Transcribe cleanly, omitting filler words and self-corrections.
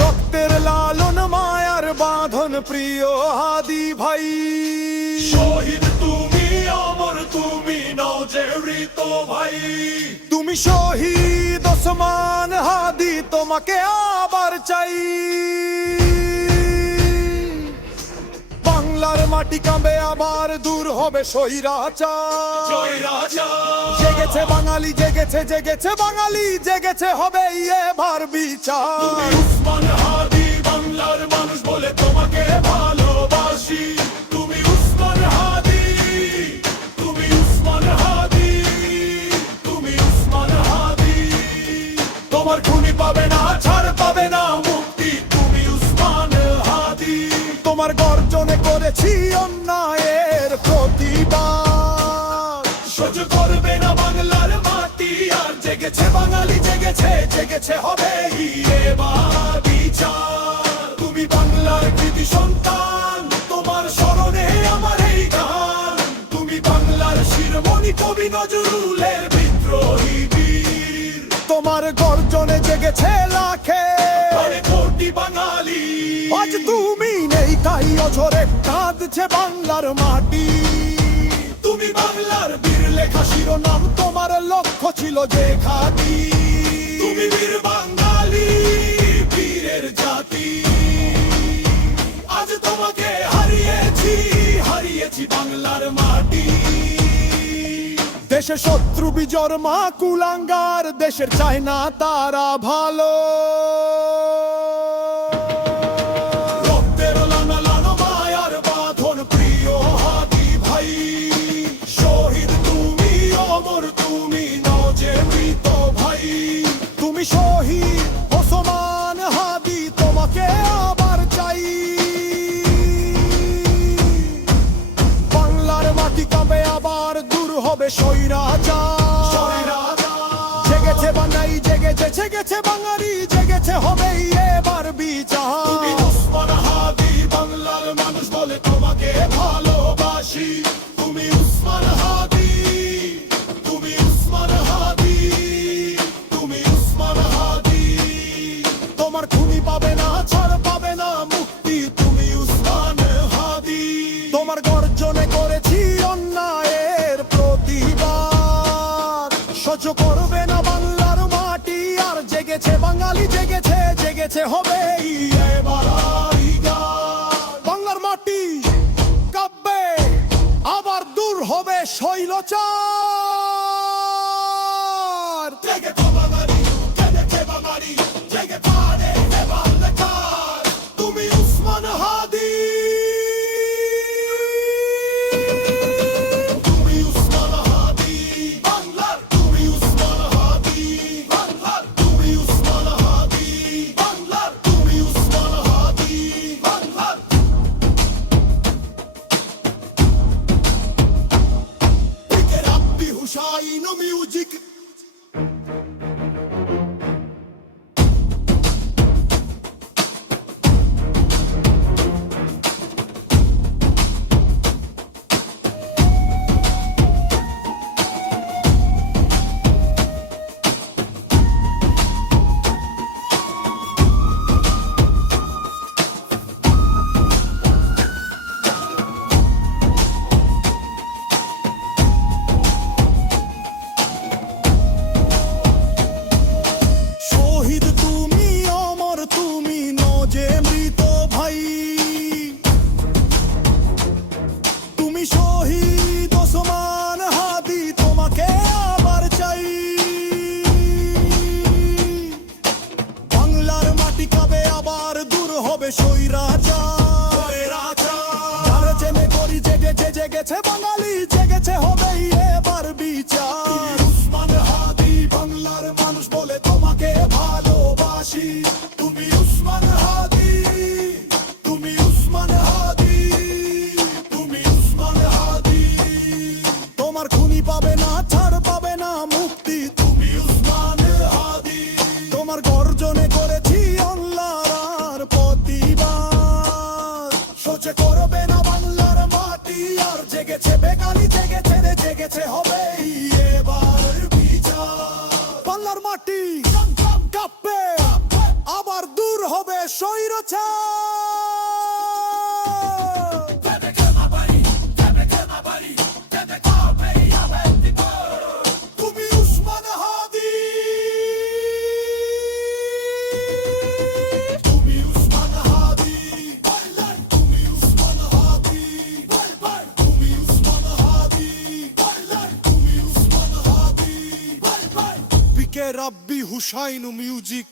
রক্তের লালন মায়ার বাঁধন প্রিয় হাদি ভাই, শহীদ তুমি অমর তুমি নও যে মৃত ভাই। তুমি শহীদ ওসমান হাদি, তোমাকে আবার চাই। বাংলার মাটি কাঁবে আবার, দূর হবে স্বৈরাচার। জেগেছে বাঙালি, জেগেছে জেগেছে বাঙালি, জেগেছে হবে এবার বিচার। তুমি উসমান হাদি, বাংলার মানুষ বলে তোমাকে ভালোবাসি। তুমি উসমান হাদি, তুমি উসমান হাদি, তুমি উসমান হাদি। তোমার খুনি পাবে না, ছাড় পাবে না মুক্তি, তুমি উসমান হাদি। তোমার গর্জনে করেছি অন্যায়ের প্রতিবাদ, সহ্য করবে না বাংলার মাটি আর। জেগেছে বাঙালি, জেগেছে জেগেছে হবে এবার বিচার। তুমি বাংলার কৃতি সন্তান, তোমার স্মরণে আমার এই গান। তুমি বাংলার শিরোমণি কবি নজরুলের বিদ্রোহী বীর। তোমার গর্জনে জেগেছে লাখে কোটি বাঙালি, আজ তুমি নেই তাই অঝরে কাঁদছে বাংলার মাটি। তুমি বাংলার বীর লেখা শিরোনাম, তোমার লক্ষ্য ছিল যে ঘাটি। তুমি বীর বাঙালি, বীরের জাতি। আজ তোমাকে হারিয়েছি, হারিয়েছি বাংলার মাটি। দেশে শত্রু বিজর মা কুলাঙ্গার, দেশের চায় না তারা ভালো। রক্তের লানা লানো মায়ার বাঁধন প্রিয় হাদি ভাই। শহীদ তুমি অমর তুমি নও যে মৃত ভাই। তুমি শহীদ ওসমান হাদি, তোমাকে আবার চাই। বাংলার মাটি কাঁবে আবার, দূর হবে স্বৈরাচার। জেগেছে বাঙালি, জেগেছে জেগেছে বাঙালি, জেগেছে হবে এবার বিচার। তুমি উসমান হাদি, বাংলার মানুষ বলে তোমাকে ভালোবাসি। তুমি উসমান হাদি, তুমি উসমান হাদি, তুমি উসমান হাদি। তোমার খুনি পাবে না, ছাড় পাবে না মুক্তি, তুমি উসমান হাদি। তোমার গর্জনে করেছি অন্যায়ের প্রতিবাদ, সহ্য করবে না বাংলার মাটি আর। জেগেছে বাঙালি, জেগেছে জেগেছে হবে এবার বিচার। বাংলার মাটি কাঁপবে আবার, দূর হবে শৈলচার। জেগেছে বাঙালি, জেগেছে বাঙালি, জেগে পারে এবার লেখার। তুমি উসমান হাদি, তুমি উসমান হাদি, বাংলার। তুমি উসমান হাদি, বাংলার। তুমি উসমান হাদি, বাংলার। তুমি উসমান হাদি, বাংলার। Pick it up, the Hushain music. শহীদ তুমি অমর তুমি নও যে মৃত ভাই। তুমি শহীদ ওসমান হাদি, তোমাকে আবার চাই। বাংলার মাটি কাঁবে আবার, দূর হবে স্বৈরাচার। যারা জেনে করি জেগেছে জেগেছে বাঙালি, জেগেছে হবে এবার বিচার। উসমান হাদি, বাংলার মানুষ বলে তোমাকে ভালোবাসি। তুমি উসমান হাদি, তুমি উসমান হাদি, তুমি উসমান হাদি। তোমার খুনি পাবে না, ছাড় পাবে না মুক্তি, তুমি উসমান হাদি। তোমার গর্জনে করেছি অন্যায়ের প্রতিবাদ, সহ্য করবে না বাংলার মাটি আর। জেগেছে বেঙ্গলি, জেগেছে রে জেগেছে হবে এবার বিচার। বাংলার মাটি কাঁপবে স্বৈরচার। তুমি উসমান হাদি, তুমি উসমান হাদি, তুমি উসমান হাদি, তুমি উসমান হাদি, তুমি উসমান হাদি। বিকে রাব্বি হুসাইন মিউজিক।